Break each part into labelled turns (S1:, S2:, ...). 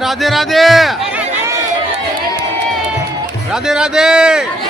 S1: Radhe Radhe Radhe Radhe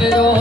S1: You.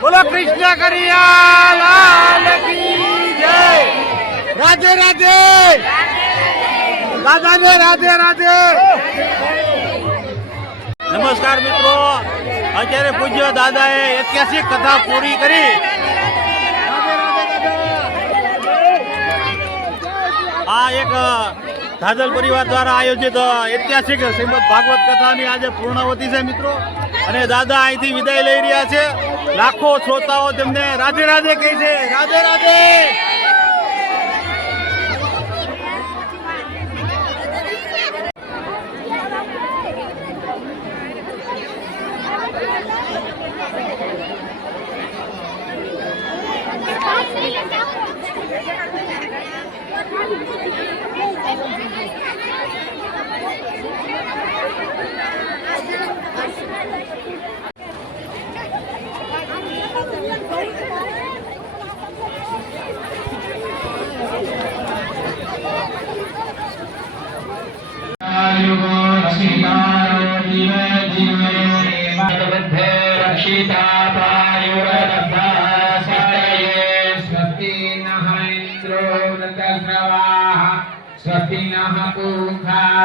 S2: બોલો કૃષ્ણ કરિયા લાલ કી જય રાધે રાધે! દાદાને રાધે રાધે! નમસ્કાર મિત્રો. અત્યારે પૂજ્ય દાદાએ ઐતિહાસિક કથા પૂરી કરી. આ એક ધાદલ પરિવાર દ્વારા આયોજિત ઐતિહાસિક શ્રીમદ ભાગવત કથાની આજે પૂર્ણાવતી છે મિત્રો. અને દાદા અહીંથી વિદાય લઈ રહ્યા છે. લાખો શ્રોતાઓ તેમને રાધે રાધે કહે છે. રાધે રાધે!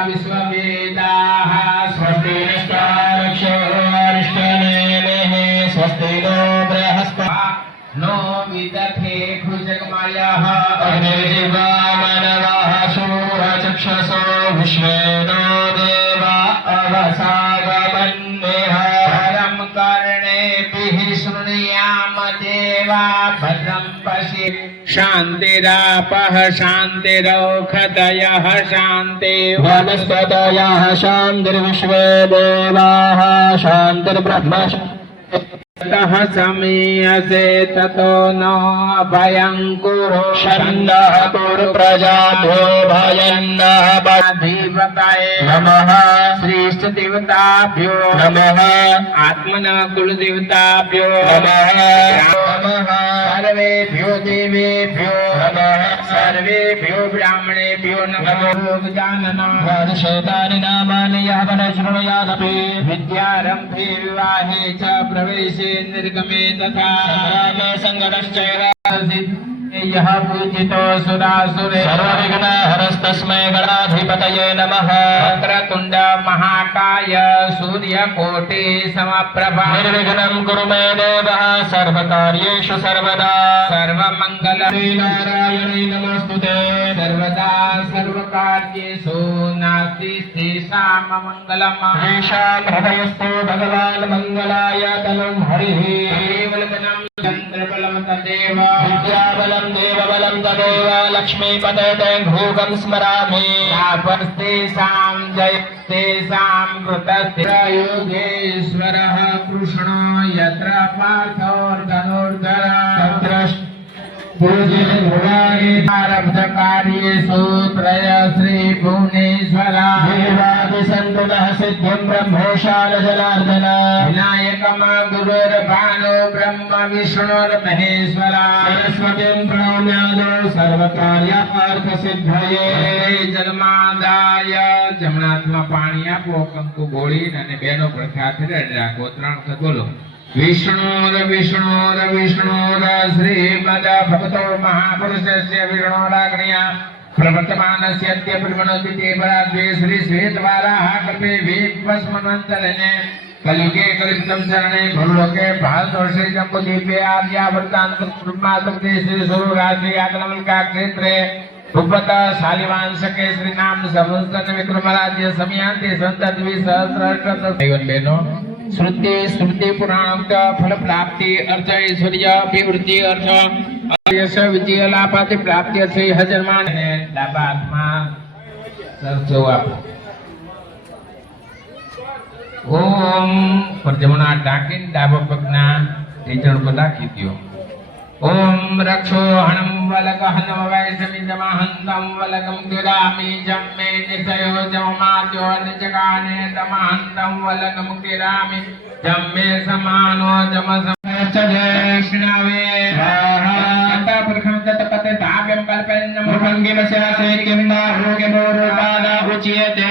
S3: विश्ववेदाः स्वस्ति निष्टारक्षोरिष्टनेमिः स्वस्ति नो बृहस्पति नो विदथे भुजगमयः अग्निर्वामनवः शूरचक्षसो विश्वे नो देवा अवसागमन्यः भद्रं पशे शान्तिरापः शान्तिरौषधयः शान्ति। वनस्पतयः शान्तिर्विश्वे देवाः। शान्तिर्ब्रह्म। ततः समीयसे ततो नो भयं कुरु षण्डः कुरु प्रजाभ्यो भयन्नः धीवताय नमः श्रेष्ठदेवताभ्यो नमः आत्मन कुलदेवताभ्यो नमः नमः सर्वेभ्यो देवेभ्यो नमः सर्वेभ्यो ब्राह्मणेभ्यो नमः। गजाननः द्वादशेतानि नामानि यावन् शृणुयादपि। विद्यारम्भे विवाहे च प्रवेशे निर्गमे तथा। सङ्गतश्चैव। यः पूजितो सुरासुरे सर्वविघ्नहरस्तस्मै गणाधिपतये नमः वक्रतुण्ड महाकाय सूर्यकोटि समप्रभा निर्विघ्नं कुरु मे देवः सर्वकार्येषु सर्वदा सर्वमङ्गल नारायणे नमोऽस्तु ते सर्वदा सर्वकार्येषु नास्ति तेषां मङ्गलम् येषां हृदयस्थो भगवान् मङ्गलाय तनुं हरिः केवलतनं चन्द्रबलं तदेव विद्याबलं देवबलं तदेव लक्ष्मीपदे ते भूगं स्मरामि यापस्तेषां जयस्तेषां कृतस्थिरयोगेश्वरः कृष्णो यत्र तत्र आरब्धकार्येषु त्रय श्री भुवनेश्वरा देवादिसन्ततः सिद्धिं ब्रह्मोशालजनार्दन विनायकम गुरुर्भानो ब्रह्म विष्णुर्महेश्वरा सरस्वतीं प्रणम्यादौ સર્વકાર્યાર્થસિદ્ધયે જન્માદાય જમણાથમાં પાણી આપો કંકુ બોળીને અને બેનો પડખે હાથે રેડ રાખો ત્રણ વખત બોલો विष्णोद विष्णोद विष्णोद श्रीमद भगतो महापुरुषस्य विष्णोराग्न्या प्रवर्तमानस्य अद्य प्रमणोदिते पराद्वे श्री श्वेतवाराः कृते वेपस्मनन्तरणे कलयुगे कलिप्तं शरणे भूलोके भारतवर्षे उपता श्रीनाम संवत्सर विक्रमराज्य समयान्ते संत श्रुति स्मृति पुराणांत फल प्राप्ति अर्थ ऐश्वर्य विवृत्ति अर्थ विजय लाभाति प्राप्ति अर्थ हजरमान है लाभात्मा ઓમ પર જમણા ઢાંકીને ડાબા પગના ઢીંચણ પર રાખી દો ॐ रक्षोहणं वलकहनं वैषमिदमहन्तं वलकं गिरामीजं मे निशयोजमाद्यो निजगाने तमहन्तं वलकं गिरामि जं मे समानो जमसमृष्णवे प्रखंडतपते धाव्यं कल्पयन् मुखङ्गिमशिरसे किं बाहुगे मोरुपादा उच्यते।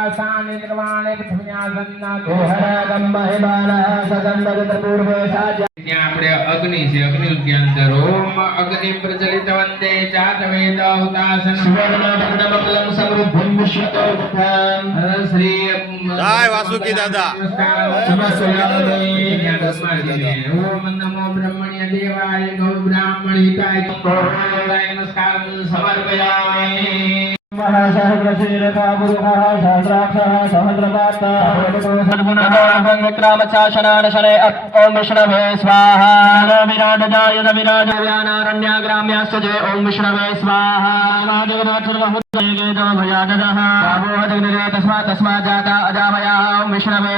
S3: દંતિ દેવાસા નિર્વાણે પૃથ્વ્યાસન્નાતો ત્યાં આપણે અગ્નિ છે અગ્નિ ઉદ્યાન અંદર ઓમ અગ્નિ પ્રજલિત વંદે જાત વેદ ઉદાસન શ્રી
S1: જય વાસુકી દાદા.
S3: ઓમ નમો બ્રહ્મણ્ય દેવાય ગૌ બ્રાહ્મણિકાય નમસ્કાર ब्रह्मः
S4: सहग्रशीलकापुरुषः सहस्राक्षः सहस्रपात्रामचाशनानशने ॐ विष्णवे स्वाहा विराजदाय विराजव्यानारण्याग्राम्याश्च जय ॐ विष्णवे स्वाहा तस्मात् तस्मात् जाता अजामया ॐ विष्णवे